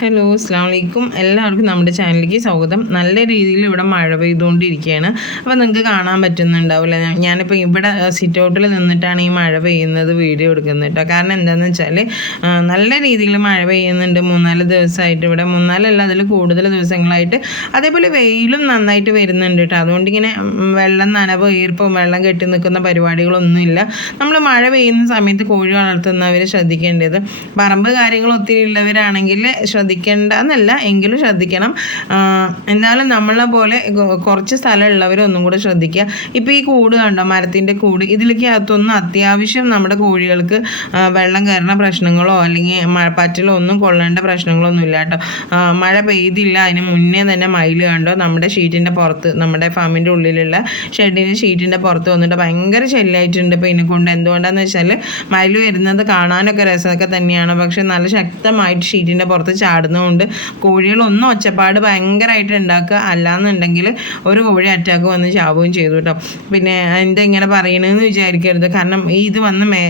Hello അസ്സാം വലൈക്കും എല്ലാവർക്കും നമ്മുടെ ചാനലിലേക്ക് സ്വാഗതം. നല്ല രീതിയിൽ ഇവിടെ മഴ പെയ്തുകൊണ്ടിരിക്കുകയാണ്. അപ്പോൾ നിങ്ങൾക്ക് കാണാൻ പറ്റുന്നുണ്ടാവില്ല. ഞാനിപ്പോൾ ഇവിടെ സിറ്റ് ഔട്ടിൽ നിന്നിട്ടാണ് ഈ മഴ പെയ്യുന്നത് വീഡിയോ എടുക്കുന്നത് കേട്ടോ. കാരണം എന്താണെന്ന് വെച്ചാൽ നല്ല രീതിയിൽ മഴ പെയ്യുന്നുണ്ട്. മൂന്നാൽ ദിവസമായിട്ട് ഇവിടെ. മൂന്നാലല്ല അതിൽ കൂടുതൽ ദിവസങ്ങളായിട്ട് അതേപോലെ വെയിലും നന്നായിട്ട് വരുന്നുണ്ട് കേട്ടോ. അതുകൊണ്ട് ഇങ്ങനെ വെള്ളം നനവ് ഈർപ്പം വെള്ളം കെട്ടി നിൽക്കുന്ന പരിപാടികളൊന്നുമില്ല. നമ്മൾ മഴ പെയ്യുന്ന സമയത്ത് കോഴി വളർത്തുന്നവർ ശ്രദ്ധിക്കേണ്ടത്. പറമ്പ് കാര്യങ്ങൾ ഒത്തിരി ഉള്ളവരാണെങ്കിൽ ശ്രദ്ധിക്കേണ്ട എന്നല്ല എങ്കിലും ശ്രദ്ധിക്കണം. എന്നാലും നമ്മളെ പോലെ കുറച്ച് സ്ഥലമുള്ളവർ ഒന്നും കൂടെ ശ്രദ്ധിക്കുക. ഇപ്പോൾ ഈ കൂട് കണ്ടോ മരത്തിന്റെ കൂട്. ഇതിലേക്ക് അകത്തൊന്നും അത്യാവശ്യം നമ്മുടെ കോഴികൾക്ക് വെള്ളം കയറുന്ന പ്രശ്നങ്ങളോ അല്ലെങ്കിൽ പറ്റലോ ഒന്നും കൊള്ളേണ്ട പ്രശ്നങ്ങളൊന്നും ഇല്ല കേട്ടോ. മഴ പെയ്തില്ല അതിന് മുന്നേ തന്നെ മയിൽ കണ്ടോ നമ്മുടെ ഷീറ്റിന്റെ പുറത്ത് നമ്മുടെ ഫാമിന്റെ ഉള്ളിലുള്ള ഷെഡിന്റെ ഷീറ്റിന്റെ പുറത്ത് വന്നിട്ട് ഭയങ്കര ശല്യമായിട്ടുണ്ട് ഇപ്പോൾ ഇതിനെ കൊണ്ട്. എന്തുകൊണ്ടാന്ന് വെച്ചാൽ മയിൽ വരുന്നത് കാണാനൊക്കെ രസമൊക്കെ തന്നെയാണ് പക്ഷെ നല്ല ശക്തമായിട്ട് ഷീറ്റിന്റെ പുറത്ത് ചാടുന്നതുകൊണ്ട് കോഴികളൊന്നും ഒച്ചപ്പാട് ഭയങ്കരമായിട്ട് ഉണ്ടാക്കുക അല്ലാന്നുണ്ടെങ്കിൽ ഒരു കോഴി അറ്റാക്ക് വന്ന് ചാവുകയും ചെയ്തു കേട്ടോ. പിന്നെ എന്താ ഇങ്ങനെ പറയണമെന്ന് വിചാരിക്കരുത്. കാരണം ഇത് വന്ന് മേ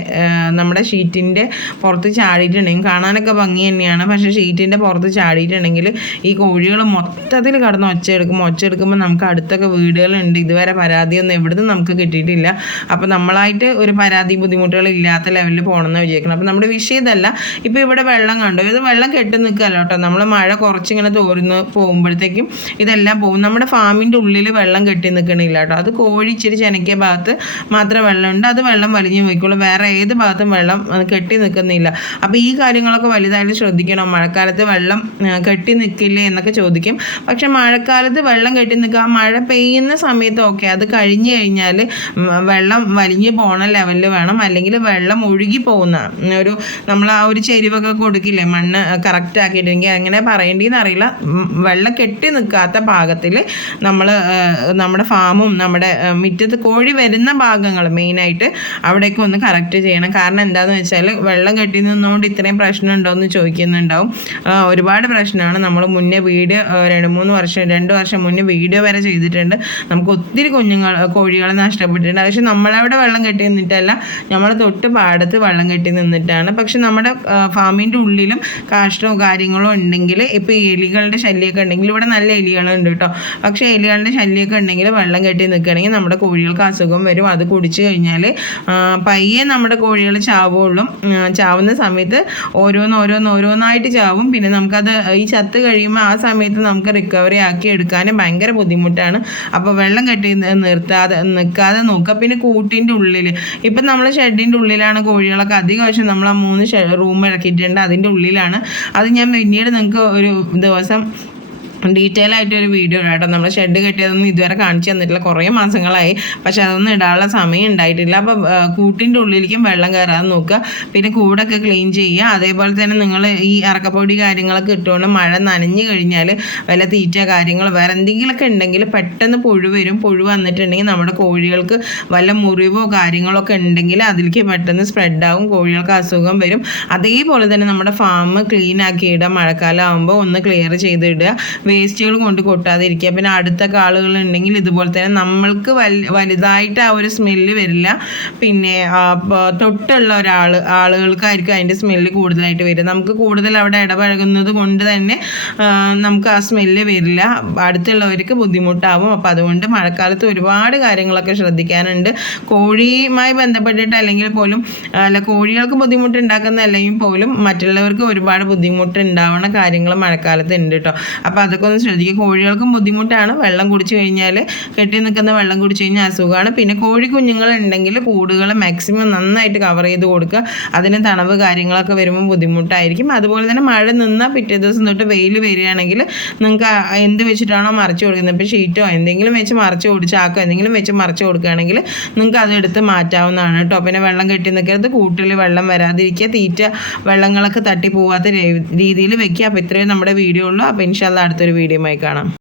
നമ്മുടെ ഷീറ്റിന്റെ പുറത്ത് ചാടിയിട്ടുണ്ടെങ്കിൽ കാണാനൊക്കെ ഭംഗി തന്നെയാണ്. പക്ഷേ ഷീറ്റിന്റെ പുറത്ത് ചാടിയിട്ടുണ്ടെങ്കിൽ ഈ കോഴികൾ മൊത്തത്തിൽ കടന്ന് ഒച്ച എടുക്കും. ഒച്ച എടുക്കുമ്പോൾ നമുക്ക് അടുത്തൊക്കെ വീടുകളുണ്ട്. ഇതുവരെ പരാതിയൊന്നും എവിടുന്ന് നമുക്ക് കിട്ടിയിട്ടില്ല. അപ്പോൾ നമ്മളായിട്ട് ഒരു പരാതി ബുദ്ധിമുട്ടുകൾ ഇല്ലാത്ത ലെവലിൽ പോകണമെന്ന് വിചാരിക്കണം അപ്പോൾ നമ്മുടെ വിഷയതല്ല ഇപ്പോൾ ഇവിടെ വെള്ളം കണ്ടു? ഇത് വെള്ളം കെട്ടി നിൽക്കുകയല്ല. കേട്ടോ. നമ്മൾ മഴ കുറച്ചിങ്ങനെ തോരുന്ന് പോകുമ്പോഴത്തേക്കും ഇതെല്ലാം പോകും. നമ്മുടെ ഫാമിന്റെ ഉള്ളിൽ വെള്ളം കെട്ടി നിൽക്കണില്ല കേട്ടോ. അത് കോഴി ഇച്ചിരി ചെനക്കിയ ഭാഗത്ത് മാത്രമേ വെള്ളമുണ്ട്. അത് വെള്ളം വലിഞ്ഞു പോയിക്കോളൂ. വേറെ ഏത് ഭാഗത്തും വെള്ളം കെട്ടി നിൽക്കുന്നില്ല അപ്പോൾ ഈ കാര്യങ്ങളൊക്കെ വലുതായിട്ട് ശ്രദ്ധിക്കണം. മഴക്കാലത്ത് വെള്ളം കെട്ടി നിൽക്കില്ലേ എന്നൊക്കെ ചോദിക്കും. പക്ഷേ മഴക്കാലത്ത് വെള്ളം കെട്ടി നിൽക്കുക മഴ പെയ്യുന്ന സമയത്ത് ഓക്കെ. അത് കഴിഞ്ഞു കഴിഞ്ഞാൽ വെള്ളം വലിഞ്ഞു പോണ ലെവലിൽ വേണം. അല്ലെങ്കിൽ വെള്ളം ഒഴുകി പോകുന്ന ഒരു നമ്മൾ ആ ഒരു ചെരുവൊക്കെ കൊടുക്കില്ലേ മണ്ണ് കറക്റ്റ് ആക്കിയിട്ടെങ്കിൽ എങ്ങനെ പറയേണ്ടതെന്ന് അറിയില്ല. വെള്ളം കെട്ടി നിൽക്കാത്ത പാകത്തിൽ നമ്മൾ നമ്മുടെ ഫാമും നമ്മുടെ മുറ്റത്ത് കോഴി വരുന്ന ഭാഗങ്ങൾ മെയിനായിട്ട് അവിടേക്ക് ഒന്ന് കറക്റ്റ് ചെയ്യണം. കാരണം എന്താണെന്ന് വെച്ചാൽ വെള്ളം കെട്ടി നിന്നുകൊണ്ട് ഇത്രയും പ്രശ്നം ഉണ്ടോ എന്ന് ചോദിക്കുന്നുണ്ടാവും ഒരുപാട് പ്രശ്നമാണ്. നമ്മൾ മുന്നേ വീട് രണ്ട് മൂന്ന് വർഷം രണ്ട് വർഷം മുന്നേ വീഡിയോ വരെ ചെയ്തിട്ടുണ്ട്. നമുക്ക് ഒത്തിരി കുഞ്ഞുങ്ങൾ കോഴികളെ നഷ്ടപ്പെട്ടിട്ടുണ്ട്. പക്ഷെ നമ്മളവിടെ വെള്ളം കെട്ടി നിന്നിട്ടല്ല. നമ്മൾ തൊട്ട് പാടത്ത് വെള്ളം കെട്ടി നിന്നിട്ടാണ്. പക്ഷെ നമ്മുടെ ഫാമിന്റെ ഉള്ളിലും കാഷ്ടവും കാര്യങ്ങളോ ഉണ്ടെങ്കിൽ ഇപ്പോൾ എലികളുടെ ശല്യമൊക്കെ ഉണ്ടെങ്കിൽ ഇവിടെ നല്ല എലികളുണ്ട് കേട്ടോ. പക്ഷേ എലികളുടെ ശല്യമൊക്കെ ഉണ്ടെങ്കിൽ വെള്ളം കെട്ടി നിൽക്കുകയാണെങ്കിൽ നമ്മുടെ കോഴികൾക്ക് അസുഖം വരും. അത് കുടിച്ചു കഴിഞ്ഞാൽ പയ്യെ നമ്മുടെ കോഴികൾ ചാവുള്ളൂ ചാവുന്ന സമയത്ത് ഓരോന്ന് ഓരോന്ന് ഓരോന്നായിട്ട് ചാവും. പിന്നെ നമുക്കത് ഈ ചത്ത് കഴിയുമ്പോൾ ആ സമയത്ത് നമുക്ക് റിക്കവറി ആക്കി എടുക്കാനും ഭയങ്കര ബുദ്ധിമുട്ടാണ്. അപ്പോൾ വെള്ളം കെട്ടി നിർത്താതെ നിൽക്കാതെ നോക്കുക. പിന്നെ കൂട്ടിന്റെ ഉള്ളിൽ ഇപ്പം നമ്മൾ ഷെഡിന്റെ ഉള്ളിലാണ് കോഴികളൊക്കെ അധികം വശം നമ്മൾ ആ മൂന്ന് റൂം ഇറക്കിയിട്ടുണ്ട് അതിന്റെ ഉള്ളിലാണ്. അത് ഞാൻ പിന്നീട് നിങ്ങൾക്ക് ഒരു ദിവസം ഡീറ്റെയിൽ ആയിട്ട് ഒരു വീഡിയോ കേട്ടോ. നമ്മൾ ഷെഡ് കെട്ടിയതൊന്നും ഇതുവരെ കാണിച്ചു തന്നിട്ടില്ല. കുറേ മാസങ്ങളായി. പക്ഷെ അതൊന്നും ഇടാനുള്ള സമയം ഉണ്ടായിട്ടില്ല. അപ്പോൾ കൂട്ടിന്റെ ഉള്ളിലേക്കും വെള്ളം കയറാതെ നോക്കുക. പിന്നെ കൂടൊക്കെ ക്ലീൻ ചെയ്യുക. അതേപോലെ തന്നെ നിങ്ങൾ ഈ ഇറക്കപ്പൊടി കാര്യങ്ങളൊക്കെ ഇട്ടുകൊണ്ട് മഴ നനഞ്ഞു കഴിഞ്ഞാൽ വല്ല തീറ്റ കാര്യങ്ങൾ വേറെ എന്തെങ്കിലുമൊക്കെ ഉണ്ടെങ്കിൽ പെട്ടെന്ന് പുഴു വരും. പുഴു വന്നിട്ടുണ്ടെങ്കിൽ നമ്മുടെ കോഴികൾക്ക് വല്ല മുറിവോ കാര്യങ്ങളോ ഒക്കെ ഉണ്ടെങ്കിൽ അതിലേക്ക് പെട്ടെന്ന് സ്പ്രെഡ് ആകും കോഴികൾക്ക് അസുഖം വരും. അതേപോലെ തന്നെ നമ്മുടെ ഫാം ക്ലീൻ ആക്കി ഇടുക. മഴക്കാലം ആകുമ്പോൾ ഒന്ന് ക്ലിയർ ചെയ്തിടുക വേസ്റ്റുകൾ കൊണ്ട് കൊട്ടാതിരിക്കുക. പിന്നെ അടുത്ത കാളുകൾ ഉണ്ടെങ്കിൽ ഇതുപോലെ തന്നെ നമ്മൾക്ക് വലുതായിട്ട് ആ ഒരു സ്മെല്ല് വരില്ല. പിന്നെ തൊട്ടുള്ള ഒരാൾ ആളുകൾക്കായിരിക്കും അതിന്റെ സ്മെല്ല് കൂടുതലായിട്ട് വരിക. നമുക്ക് കൂടുതൽ അവിടെ ഇടപഴകുന്നത് കൊണ്ട് തന്നെ നമുക്ക് ആ സ്മെല്ല് വരില്ല. അടുത്തുള്ളവർക്ക് ബുദ്ധിമുട്ടാവും. അപ്പോൾ അതുകൊണ്ട് മഴക്കാലത്ത് ഒരുപാട് കാര്യങ്ങളൊക്കെ ശ്രദ്ധിക്കാനുണ്ട്. കോഴിയുമായി ബന്ധപ്പെട്ടിട്ട് അല്ലെങ്കിൽ പോലും അല്ല കോഴികൾക്ക് ബുദ്ധിമുട്ട് ഉണ്ടാക്കുന്ന അല്ലെങ്കിൽ പോലും മറ്റുള്ളവർക്ക് ഒരുപാട് ബുദ്ധിമുട്ട് ഉണ്ടാവുന്ന കാര്യങ്ങൾ മഴക്കാലത്ത് ഉണ്ട് കേട്ടോ അപ്പോൾ അതൊക്കെ ഒന്ന് ശ്രദ്ധിക്കുക. കോഴികൾക്കും ബുദ്ധിമുട്ടാണ്. വെള്ളം കുടിച്ചു കഴിഞ്ഞാൽ കെട്ടി നിൽക്കുന്ന വെള്ളം കുടിച്ചു കഴിഞ്ഞാൽ അസുഖമാണ്. പിന്നെ കോഴി കുഞ്ഞുങ്ങളുണ്ടെങ്കിൽ കൂടുകൾ മാക്സിമം നന്നായിട്ട് കവർ ചെയ്ത് കൊടുക്കുക. അതിന് തണവ് കാര്യങ്ങളൊക്കെ വരുമ്പോൾ ബുദ്ധിമുട്ടായിരിക്കും. അതുപോലെ തന്നെ മഴ നിന്നാൽ പിറ്റേ ദിവസം തൊട്ട് വെയിൽ വരികയാണെങ്കിൽ നിങ്ങൾക്ക് എന്ത് വെച്ചിട്ടാണോ മറിച്ച് കൊടുക്കുന്നത്? ഇപ്പോൾ ഷീറ്റോ എന്തെങ്കിലും വെച്ച് മറിച്ച് കൊടു ചാക്കോ എന്തെങ്കിലും വെച്ച് മറിച്ച് കൊടുക്കുകയാണെങ്കിൽ നിങ്ങൾക്ക് അതെടുത്ത് മാറ്റാവുന്നതാണ് കേട്ടോ. പിന്നെ വെള്ളം കെട്ടി നിൽക്കരുത്. കൂട്ടിൽ വെള്ളം വരാതിരിക്കുക. തീറ്റ വെള്ളങ്ങളൊക്കെ തട്ടി പോവാത്ത രീതിയിൽ വെക്കുക. അപ്പോൾ ഇത്രയും നമ്മുടെ വീഡിയോ ഉള്ളൂ. അപ്പോൾ ഇൻഷാല്ല അടുത്തൊരു വീഡിയോയുമായി കാണാം.